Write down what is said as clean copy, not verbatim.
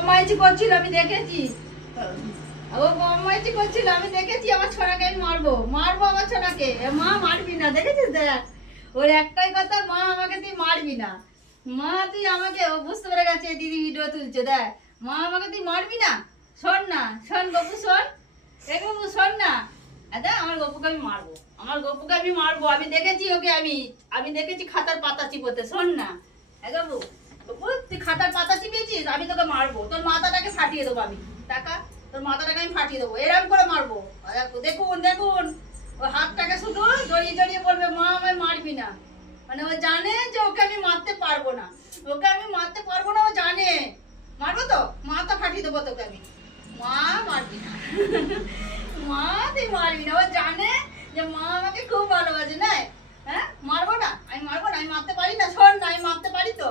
বদমাইশি করছিল আমি দেখেছি। ও বদমাইশি করছিল আমি দেখেছি। আমার ছোড়াকে আমি মারবো মারবো আমার ছোড়াকে। মা মারবি না, দেখেছিস? দেখ ওর একটাই কথা, মা আমাকে তুই মারবি না। মা তুই আমাকে, ও বুঝতে পেরে গেছে দিদি ভিডিও তুলছে। দেখ মা আমাকে তুই মারবি না। শোন না, শোন গপু, শোন এই গপু, শোন না। দেখ আমার গপুকে আমি মারবো, আমার গপুকে আমি মারবো। আমি দেখেছি ওকে, আমি দেখেছি খাতার পাতা চিবোতে। শোন না গপু, গপু তুই খাতার পাতা চিপিয়েছিস, আমি তোকে মারবো। তোর মাথাটাকে ফাটিয়ে দেবো আমি। টাকা তোর মাথাটাকে আমি ফাটিয়ে দেবো, এরকম করে মারবো। দেখুন দেখুন, ও হাতটাকে শুধু জড়িয়ে জড়িয়ে বলবে মা আমায় মারবি না। মানে ও জানে যে ওকে আমি মারতে পারবো না, ওকে আমি মারতে পারবো না, ও জানে। মারবো তো, মাথা ফাটিয়ে দেবো তোকে আমি। মা মারবি না মা তুই মারবি না। ও জানে যে মা আমাকে খুব ভালোবাসে। না হ্যাঁ, মারবো না, আমি মারবো না, আমি মারতে পারি না। শোন না, আমি মারতে পারি তো।